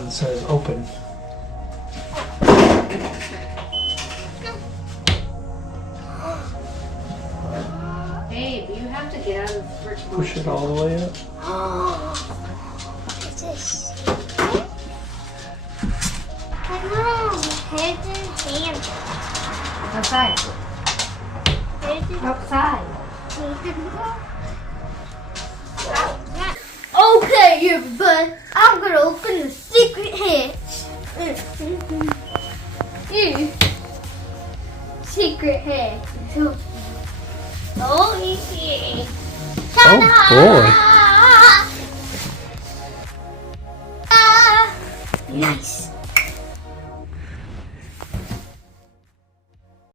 button says open. Babe, you have to get out of the fridge. Push it all the way up. What is this? I know. Here's his hand. Outside. Here's his Outside. Okay, everybody. I'm gonna open the secret hatch. Secret hatch. Oh, yeah. Oh, Nice.